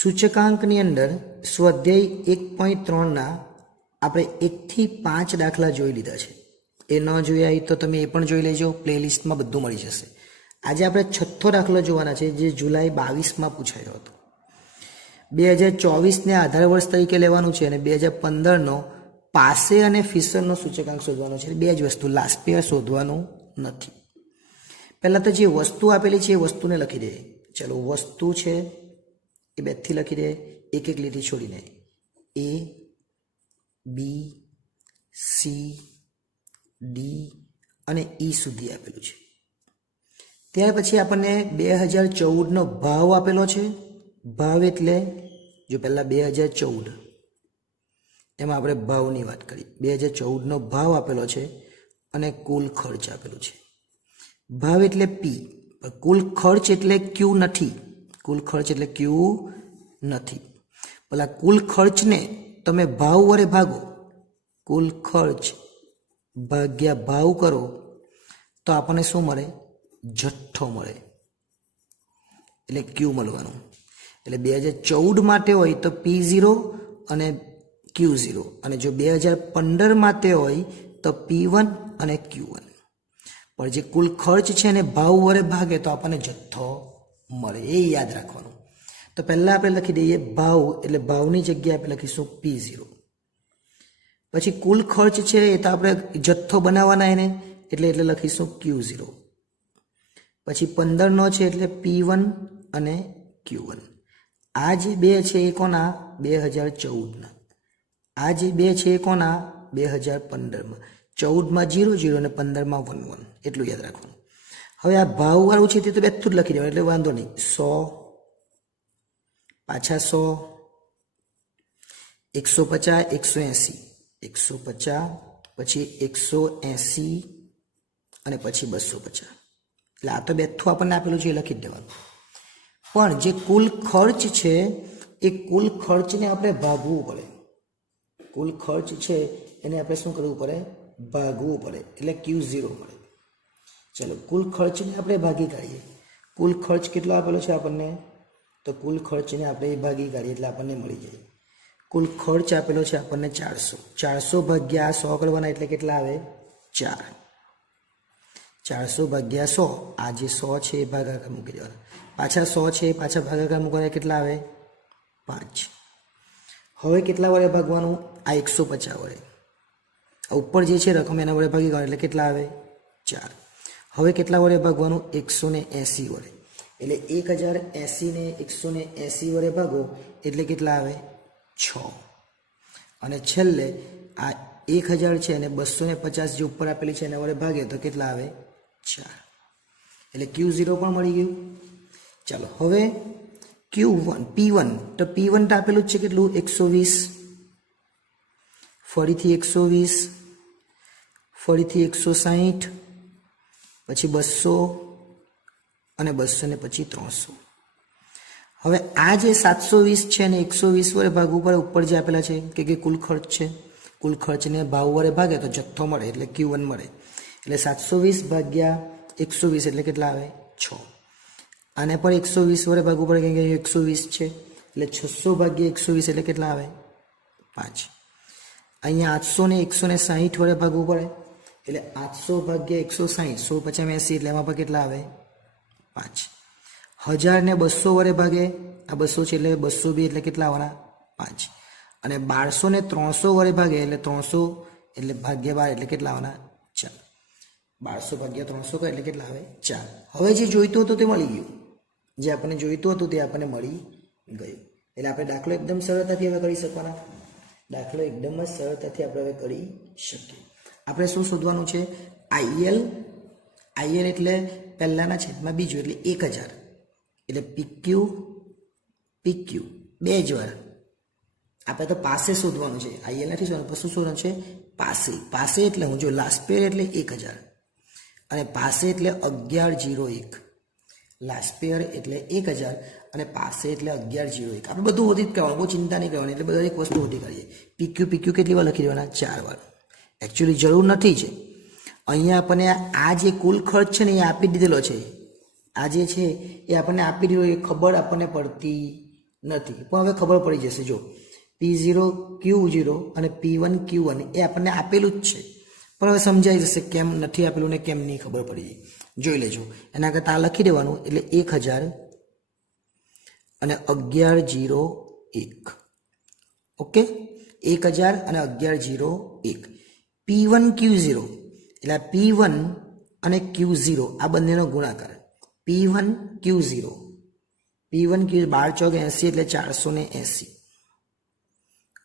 સૂચકાંકની અંદર સ્વાધ્યાય 1.3ના આપણે 1 થી 5 દાખલા જોઈ લીધા છે. એ ન જોયા હોય તો તમે એ પણ જોઈ લેજો, પ્લેલિસ્ટમાં બધું મળી જશે. આજે આપણે છઠ્ઠો દાખલો જોવાના છે, જે જુલાઈ 22માં પૂછાયો હતો. 2024ને આધાર વર્ષ તરીકે લેવાનું છે અને 2015નો પાસે અને ફિશરનો સૂચકાંક શોધવાનો છે. બે જ વસ્તુ, લાસ્ટ પેયર શોધવાનું નથી. પહેલાં તો જે વસ્તુ આપેલી છે એ વસ્તુને લખી દે. ચલો, વસ્તુ છે એ બેથી લખી દે, એક એક લીટી છોડીને. A, B, C, D અને E સુધી આપેલું છે. ત્યાર પછી આપણને 2014નો ભાવ આપેલો છે. ભાવ એટલે જો પહેલાં 2014 એમાં આપણે ભાવની વાત કરી. 2014નો ભાવ આપેલો છે અને કુલ ખર્ચ આપેલું છે. ભાવ એટલે P, કુલ ખર્ચ એટલે Q નથી. કુલ ખર્ચ એટલે Q નથી. પેલા કુલ ખર્ચને તમે ભાવ વડે ભાગો, કુલ ખર્ચ ભાગ્યા ભાવ કરો તો આપણને શું મળે? જથ્થો મળે, એટલે Q મળવાનું. એટલે 2014 માટે હોય તો P0 અને Q0, અને જો 2015 માટે હોય તો P1 અને Q1. પણ જે કુલ ખર્ચ છે એને ભાવ વડે ભાગે તો આપણને જથ્થો મળે, એ યાદ રાખવાનું. તો પહેલાં આપણે લખી દઈએ ભાવ, એટલે ભાવની જગ્યાએ આપણે લખીશું P0. પછી કુલ ખર્ચ છે એ તો આપણે જથ્થો બનાવવાના એને, એટલે લખીશું Q0. પછી 15નો છે એટલે P1 અને Q1. આ જે બે છે એ કોના? 2014ના. આ જે બે છે એ કોના? 2015માં. 14માં 00 અને 15માં 11, એટલું યાદ રાખવાનું. હવે આ ભાવવાળું છે તે તો બેઠું જ લખી દેવાનું, એટલે વાંધો નહીં. 100, પાછા 100, 150, 180, 150, પછી 180 અને પછી 250. એટલે આ તો બેઠું આપણને આપેલું છે એ લખી જ દેવાનું. પણ જે કુલ ખર્ચ છે એ કુલ ખર્ચને આપણે ભાગવું પડે. કુલ ખર્ચ છે એને આપણે શું કરવું પડે? ભાગવું પડે, એટલે Q0 મળે. ચલો, કુલ ખર્ચને આપણે ભાગી કાઢીએ. કુલ ખર્ચ કેટલો આપેલો છે આપણને? તો કુલ ખર્ચને આપણે ભાગી કાઢીએ એટલે આપણને મળી જાય. કુલ ખર્ચ આપેલો છે આપણને 400. 400 ભાગ્યા 100 કરવાના એટલે કેટલા આવે? 4. 400 ભાગ્યા 100, આ જે 100 છે એ ભાગાકાર મૂકી દેવાના. પાછા 100 છે એ પાછા ભાગાકાર મૂકવાના, કેટલા આવે? 5. હવે કેટલા વડે ભાગવાનું? આ 150 વડે. ઉપર જે છે રકમ એના વડે ભાગી કાઢો એટલે કેટલા આવે? 4. હવે કેટલા વડે ભાગવાનું? 180 વડે. એટલે 1080 ને 180 વડે ભાગો એટલે કેટલા આવે? 6. અને છેલ્લે આ 1000 છે અને 250 જે ઉપર આપેલી છે એના વડે ભાગે તો કેટલા આવે? 4. એટલે Q0 પણ મળી ગયું. ચાલો, હવે Q1, P1, તો P1 તો આપેલું જ છે કેટલું? 120, ફરીથી 120, ફરીથી 160, પછી 200 અને 200 ને પછી 300. હવે આ જે 720 છે ને 120 વડે ભાગવું પડે. ઉપર જે આપેલા છે કે કુલ ખર્ચ છે, કુલ ખર્ચને ભાવ વડે ભાગે તો જથ્થો મળે, એટલે Q1 મળે. એટલે 720 ભાગ્યા 120 એટલે કેટલા આવે? 6. આને પણ 120 વડે ભાગવું પડે, કેમ કે 120 છે, એટલે 600 ભાગ્યા 120 એટલે કેટલા આવે? 5. અહીંયા 800 ને 160 વડે ભાગવું પડે, એટલે 800 ભાગ્યા 160, 100 50 80, એટલે એમાં પણ કેટલા આવે? 5. 1000 ને 200 વડે ભાગે, આ 200 છે એટલે 202 એટલે કેટલા આવવાના? 5. અને 1200 ને 300 વડે ભાગે એટલે 300 એટલે ભાગ્યા 12 એટલે કેટલા આવવાના? 4. 1200 ભાગ્યા 300 કરે એટલે કેટલા આવે? 4. હવે જે જોઈતું હતું તે મળી ગયું. જે આપણને જોઈતું હતું તે આપણને મળી ગયું. એટલે આપણે દાખલો એકદમ સરળતાથી હવે કરી શકવાના. દાખલો એકદમ જ સરળતાથી આપણે હવે કરી શકીએ. આપણે શું શોધવાનું છે? IL. IL એટલે પહેલાના છેદમાં બીજું, એટલે 1000. એટલે PQ બે જ વાર. આપણે તો પાસે શોધવાનું છે, IL નથી શોધવાનું. પણ શું શોધવાનું છે? પાસે. પાસે એટલે હું જો લાસ્ટ પેર એટલે 1000 અને પાસે એટલે 1101. લાસ્ટ પેર એટલે 1000 અને પાસે એટલે 1101. આપણે બધું શોધી જ કરવાનું, બહુ ચિંતા નહીં કરવાની. એટલે બધા એક વસ્તુ શોધી કાઢીએ. PQ કેટલી વાર લખી દેવાના? 4 વાર. એકચ્યુઅલી જરૂર નથી છે. અહીંયા આપણને આ જે કુલ ખર્ચ છે ને એ આપી દીધેલો છે. આ જે છે એ આપણને આપી દીધો, એ ખબર આપણને પડતી નથી, પણ હવે ખબર પડી જશે. જો P0 Q0 અને P1 Q1 એ આપણને આપેલું જ છે, પણ હવે સમજાઈ જશે કેમ નથી આપેલું ને કેમ નહીં ખબર પડી જાય. જોઈ લેજો. એના કરતાં આ લખી દેવાનું, એટલે 1000 અને 1101. ઓકે, 1000 અને 1101. P1 Q0 એટલે P1 અને Q0 આ બંનેનો ગુણાકાર. P1 Q0 P1 Q 12 80 એટલે 480.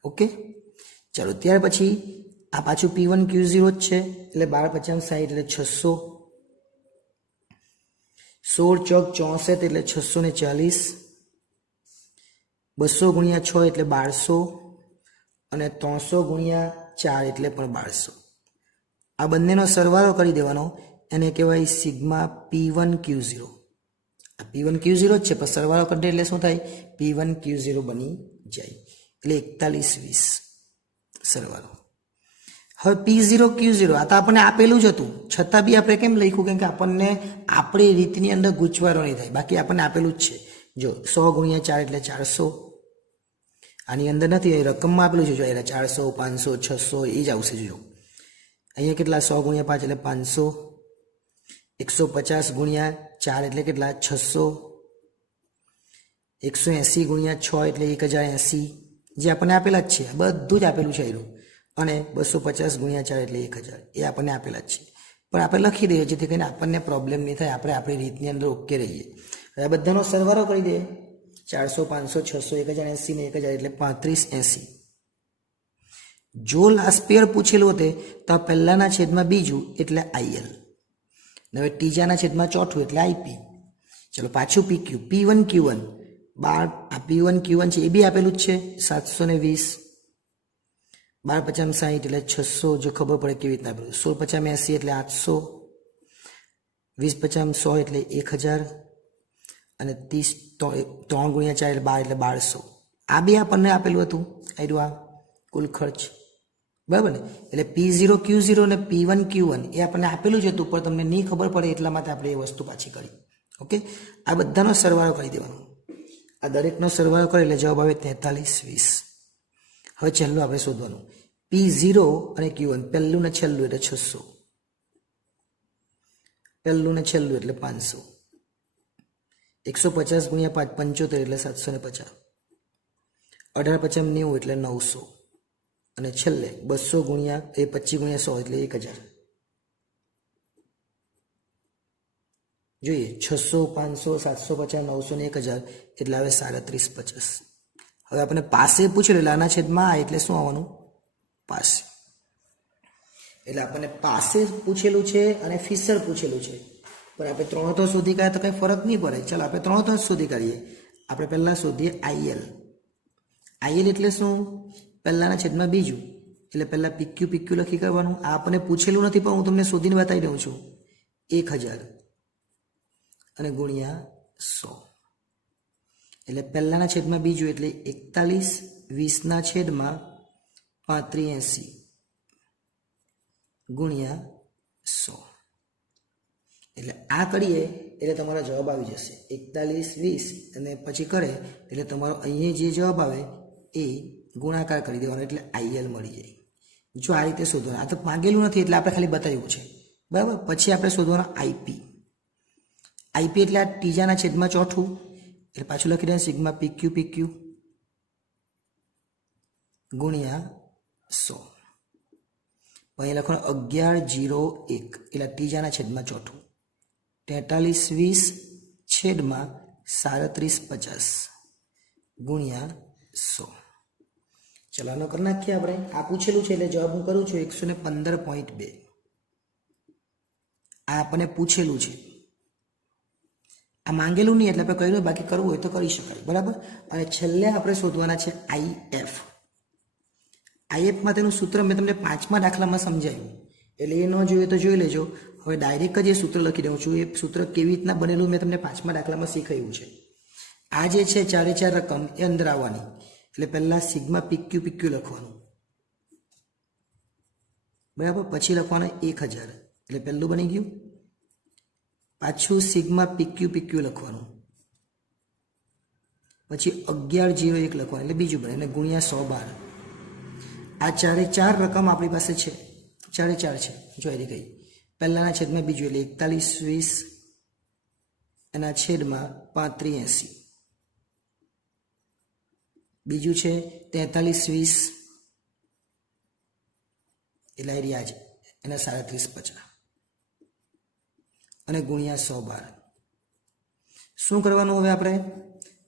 ઓકે, ચાલો ત્યાર પછી આ પાછું P1 Q0 જ છે, એટલે 12 50 60 એટલે 600. 16 ચોક 64 એટલે 640. 200 ગુણ્યા 6 એટલે 1200 અને 300 ગુણ્યા 4 એટલે પણ 1200. આ બંનેનો સરવાળો કરી દેવાનો, એને કહેવાય સિગ્મા P1 Q0. આ P1 Q0 જ છે, પણ સરવાળો કરી દે એટલે શું થાય? P1 Q0 બની જાય, એટલે 4120 સરવાળો. હવે P0 Q0 આ તો આપણને આપેલું જ હતું, છતાં બી આપણે કેમ લખ્યું? કેમ કે આપણને આપણી રીતની અંદર ગૂંચવાડો નહીં થાય, બાકી આપણને આપેલું જ છે. જો 100 ગુણ્યા 4 એટલે 400. આની અંદર નથી, રકમમાં આપેલું છે. જો 400 500 600 એ જ આવશે. જો અહીંયા કેટલા? 100 ગુણ્યા 5 એટલે 500. 150 ગુણ્યા 4 એટલે કેટલા? 600. 180 ગુણ્યા 6 એટલે 1080. જે આપણને આપેલા જ છે, બધું જ આપેલું છે એનું. અને 250 ગુણ્યા 4 એટલે 1000, એ આપણને આપેલા જ છે. પણ આપણે લખી દઈએ જેથી કરીને આપણને પ્રોબ્લેમ નહીં થાય, આપણે આપણી રીતની અંદર ઓકે રહીએ. હવે બધાનો સરવાળો કરી દઈએ. 400 500 600 1080 ને 1000 એટલે 3580. જો લાસ્ટ પેયર પૂછેલું હોતે તો આ પહેલાના છેદમાં બીજું એટલે IL, હવે ત્રીજાના છેદમાં ચોથું એટલે IP. ચલો પાછું PQ P1 Q1 આ P1 Q1 છે, એ બી આપેલું જ છે. 720. 12 50 60 એટલે 600. જો ખબર પડે કેવી રીતના આપેલું. 16 50 80 એટલે 800. 20 50 100 એટલે 1000 અને 30 3 ગુણ્યા 4 એટલે 12 એટલે 1200. આ બી આપણને આપેલું હતું. આયરું આ કુલ ખર્ચ, બરાબર ને? એટલે P0 Q0 અને P1 Q1 એ આપણને આપેલું જ હતું, પણ તમને નહીં ખબર પડે એટલા માટે આપણે એ વસ્તુ પાછી કરી. ઓકે, આ બધાનો સરવાળો કરી દેવાનો. આ દરેકનો સરવાળો કરે એટલે જવાબ આવે 4320. હવે છેલ્લું આપણે શોધવાનું P0 અને Q1, પહેલું ને છેલ્લું એટલે 600. પહેલું ને છેલ્લું એટલે 500. 150 ગુણ્યા 5 75 એટલે 750. 18 50 90 એટલે 900. અને છેલ્લે 200 ગુણ્યા 25 ગુણ્યા 100 એટલે 1000. જોઈએ 600 500 750 900 ને 1000 એટલે આવે 3750. હવે આપણે પાસે પૂછેલું એટલે આના છેદમાં આ એટલે શું આવવાનું? પાસે. એટલે આપણને પાસે પૂછેલું છે અને ફિશર પૂછેલું છે, પણ આપણે ત્રણો તો શોધી કાઢ્યા તો કંઈ ફરક નહીં પડે. ચાલો આપણે ત્રણો તો શોધી કાઢીએ. આપણે પહેલાં શોધીએ IL. IL એટલે શું? પહેલાંના છેદમાં બીજું, એટલે પહેલાં PQ લખી કરવાનું. આ આપણને પૂછેલું નથી, પણ હું તમને શોધીને બતાવી દઉં છું. 1000 અને ગુણ્યા 100 એટલે પહેલાંના છેદમાં બીજું એટલે 41 20ના છેદમાં 3580 ગુણ્યા 100. એટલે આ કરીએ એટલે તમારો જવાબ આવી જશે 41 20 અને પછી કરે એટલે તમારો અહીંયા જે જવાબ આવે એ ગુણાકાર કરી દેવાનો એટલે IL મળી જાય. જો આ રીતે શોધવાનું, આ તો માંગેલું નથી એટલે આપણે ખાલી બતાવ્યું છે, બરાબર. પછી આપણે શોધવાનું IP. IP એટલે આ ત્રીજાના છેદમાં ચોથું, એટલે પાછું લખી દે સિગ્મા PQ ગુણ્યા 100. અહીં લખવાનું 1101 એટલે ત્રીજાના છેદમાં ચોથું. 4320 છેદમાં 3750 ગુણ્યા 100. ચલાનો કરી નાખીએ આપણે. આ પૂછેલું છે એટલે જવાબ હું કરું છું 115.2. આ આપણને પૂછેલું છે, આ માંગેલું નહીં એટલે આપણે કર્યું, બાકી કરવું હોય તો કરી શકાય, બરાબર. અને છેલ્લે આપણે શોધવાના છે IF. IF તેનું સૂત્ર મેં તમને 5મા દાખલામાં સમજાવ્યું, એટલે એ ન જોઈએ તો જોઈ લેજો. હવે ડાયરેક્ટ જ એ સૂત્ર લખી દઉં છું. એ સૂત્ર કેવી રીતના બનેલું મેં તમને 5મા દાખલામાં શીખવ્યું છે. આ જે છે 4 રકમ એ અંદર આવવાની, એટલે પહેલાં સિગ્મા PQ લખવાનું, બરાબર. પછી લખવાનું 1000 એટલે પહેલું બની ગયું. પાછું સિગ્મા PQ લખવાનું, પછી 1101 લખવાનું એટલે બીજું બને અને ગુણ્યા 112. આ ચારે ચાર રકમ આપણી પાસે છે, ચારે ચાર છે. જોઈ રહી ગઈ પહેલાના છેદમાં બીજું એટલે 41 20 એના છેદમાં 35 80. બીજું છે 43 20 એટલે રહ્યા છે એના 37 50 અને ગુણ્યા 112. શું કરવાનું હવે આપણે?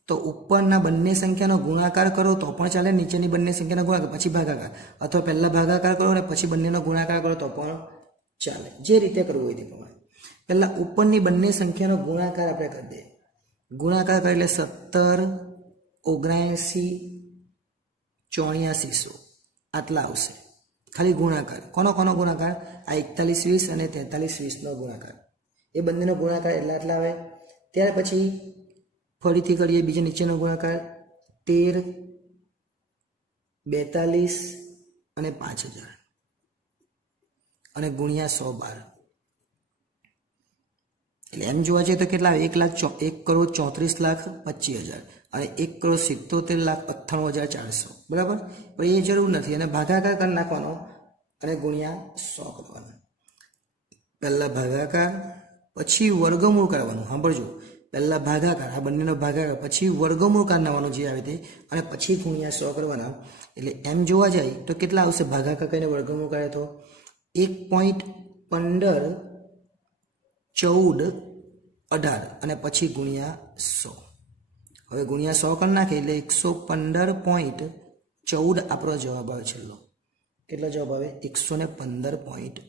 તો ઉપરના બંને સંખ્યાનો ગુણાકાર કરો તો પણ ચાલે, નીચેની બંને સંખ્યાનો ગુણાકાર પછી ભાગાકાર, અથવા પહેલા ભાગાકાર કરો અને પછી બંનેનો ગુણાકાર કરો તો પણ ચાલે, જે રીતે કરવું હોય તે પ્રમાણે. પહેલા ઉપરની બંને સંખ્યાનો ગુણાકાર આપણે કરી દઈએ. ગુણાકાર કરે એટલે 17 79 8400 આટલા આવશે. ખાલી ગુણાકાર. કોનો કોનો ગુણાકાર? આ 41 20 અને 43 20 નો ગુણાકાર. એ બંનેનો ગુણાકાર એટલે આટલા આવે. ત્યાર પછી ફરીથી કરીએ બીજા નીચેનો ગુણાકાર 13 42 અને 5000 અને ગુણ્યા 112. એટલે એમ જોવા જઈએ તો કેટલા આવે? 1,34,25,000 અને 1,77,98,400. બરાબર. પણ એ જરૂર નથી અને ભાગાકાર કરી નાખવાનો અને ગુણ્યા 100 કરવાનો. પહેલા ભાગાકાર પછી વર્ગમૂળ કરવાનું. સાંભળજો, પહેલા ભાગાકાર, આ બંનેનો ભાગાકાર, પછી વર્ગમૂળ કાઢવાનું જે આવે તે, અને પછી ગુણ્યા 100 કરવાના. એટલે એમ જોવા જાય તો કેટલા આવશે? ભાગાકાર કરીને વર્ગમૂળ કરે તો 1.15 14 18 અને પછી ગુણ્યા 100. હવે ગુણ્યા 100 કરી નાખે એટલે 115.14 આપણો જવાબ આવે છેલ્લો. કેટલો જવાબ આવે? 115.14.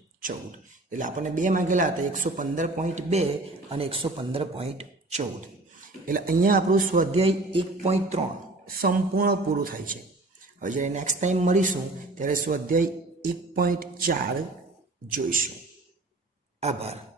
એટલે આપણને બે માંગેલા હતા, 115.2 અને 115.14. એટલે અહીંયા આપણું સ્વાધ્યાય 1.3 સંપૂર્ણ પૂરું થાય છે. હવે જ્યારે નેક્સ્ટ ટાઈમ મળીશું ત્યારે સ્વાધ્યાય 1.4 જોઈશું. આભાર.